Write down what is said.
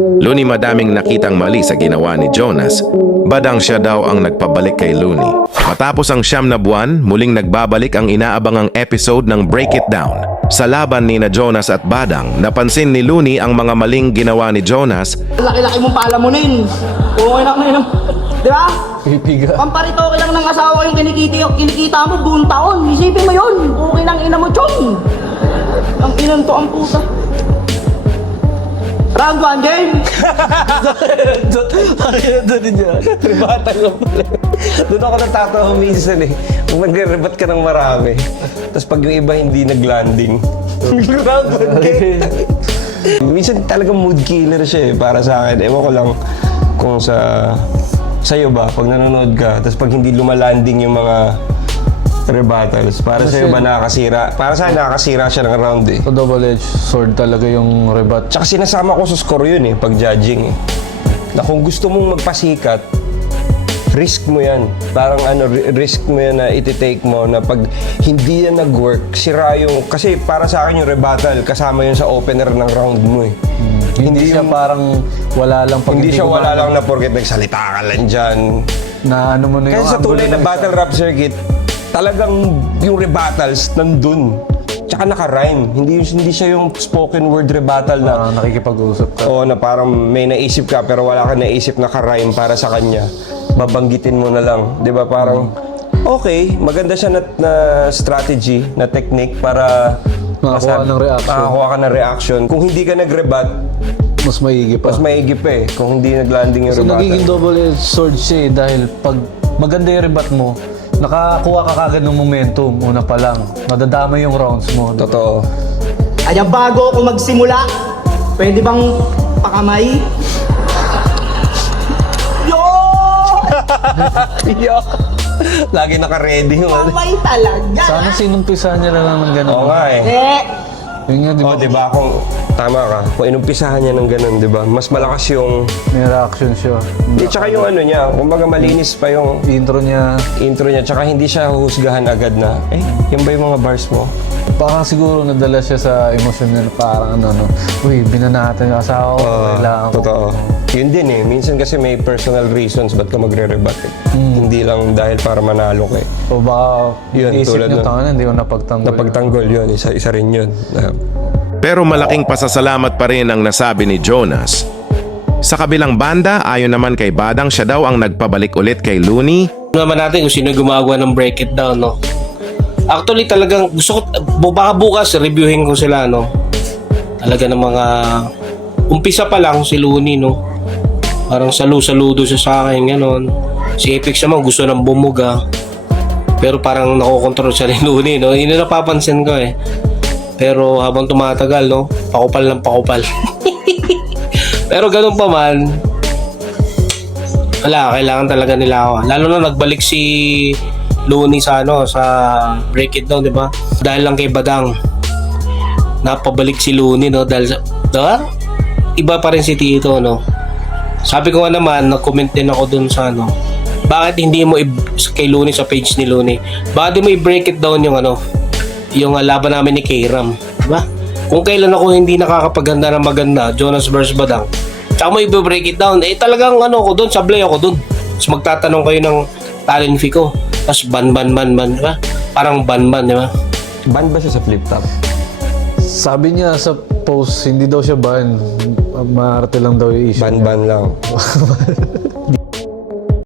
Looney, madaming nakitang mali sa ginawa ni Jonas. Badang siya daw ang nagpabalik kay Looney. Matapos ang 9 na buwan, muling nagbabalik ang inaabangang episode ng Break It Down. Sa laban ni na Jonas at Badang, napansin ni Looney ang mga maling ginawa ni Jonas. Laki-laki mong palamunin. Okay na kami. Di ba? Pipiga. Pamparitoke lang ng asawa yung kinikita mo buong taon. Isipin mo yun. Okay lang ina mo, chong. Ang inan to ang puta. Round 1 game. Doon niya. Ribatan lang pala. Doon ako natatawa minsan eh. Kung nagre-rebat ka ng marami. Tapos pag yung iba hindi nag-landing. Round 1 game. Minsan talagang mood killer siya eh. Para sa akin. Ewan ko lang kung sa'yo ba, pag nanonood ka, tapos pag hindi lumalanding yung mga rebuttals, para sa'yo ba nakakasira? Para sa'yo nakakasira siya ng round eh. So double-edged sword talaga yung rebat. Tsaka sinasama ko sa score yun eh, pag judging eh. Na kung gusto mong magpasikat, risk mo yan. Parang risk mo yan na iti-take mo na pag hindi yan nag-work, sira yung... Kasi para sa akin yung rebuttal, kasama yun sa opener ng round mo eh. Hindi siya parang wala lang pag Hindi siya wala gumana. lang na porket nagsalita ka lang dyan. Na ano mo na yung Kasi sa angulo tunay na ng battle rap circuit, talagang yung rebuttals nandun. Tsaka naka-rhyme. Hindi siya yung spoken word rebuttal na nakikipag-usap ka. oo, na parang may naisip ka pero wala ka naisip na ka-rhyme para sa kanya. Babanggitin mo na lang. Di ba parang, okay, maganda siya na strategy, na technique para Makakuha ng reaction. makakuha ka ng reaction. Kung hindi ka nag-rebut, Mas maigi pa. mas maigi pa eh. Kung hindi nag-landing yung So rebuttal. nagiging double-edged sword siya eh, dahil pag maganda yung rebat mo, nakakuha ka kagad ng momentum una pa lang. Madadama yung rounds mo. Diba? Totoo. Kaya bago ako magsimula, pwede bang pakamay? Yo! Yo! Lagi naka-ready yung ano. Kamay talaga. Sana sinumpisahan niya lang ng ganun. Oo nga eh. Yun nga, di ba? Oh, di ba? Kung tama ka, kung inumpisahan niya ng ganun, di ba? Mas malakas yung... May reaction siya. Di, tsaka yung ano niya, kumbaga malinis pa yung Intro niya. intro niya, tsaka hindi siya huhusgahan agad na, yan ba yung mga bars mo? Baka siguro nadala siya sa emosyon na parang ano, uy, binanatan yung asawa ko, kailangan ko. Totoo. Yun din eh. Minsan kasi may personal reasons ba't ka magre-rebut eh. Hindi lang dahil para manalo ka eh. O baka Yun, isip tulad niyo nun. tangan, hindi ko napagtanggol. Napagtanggol yun, isa rin yun. Pero malaking pasasalamat pa rin ang nasabi ni Jonas. Sa kabilang banda, ayon naman kay Badang, siya daw ang nagpabalik ulit kay Looney. naman natin kung sino gumagawa ng Break It Down, no? Actually, talagang gusto ko, baka bukas, reviewin ko sila, no? Talaga ng mga, umpisa pa lang si Looney, no? Parang saludo siya sa akin, gano'n. Si Apex naman gusto ng bumuga. Pero parang nakokontrol siya ni Looney, no? Yun yung napapansin ko, eh. Pero habang tumatagal, no? Pakupal ng pakupal. Pero ganun pa man, wala, kailangan talaga nila ako. Lalo na nagbalik si Looney sa sa Break It Down, di ba? Dahil lang kay Badang. Napabalik si Looney, no? Dahil sa, diba? Iba pa rin si Tito, no? Sabi ko nga naman, nag-comment din ako dun sa bakit hindi mo kay Looney sa page ni Looney? Bakit di mo i-break it down yung yung laban namin ni K-Ram, diba? Kung kailan ako hindi nakakapaganda ng maganda, Jonas vs Badang, tsaka mo i-break it down, talagang ko doon, sablay ako doon. Tapos magtatanong kayo ng talent fee ko. Tapos ban, diba? Parang ban, diba? Ban ba siya sa flip top? Sabi niya sa post, hindi daw siya ban. Maarte lang daw yung issue. Ban lang.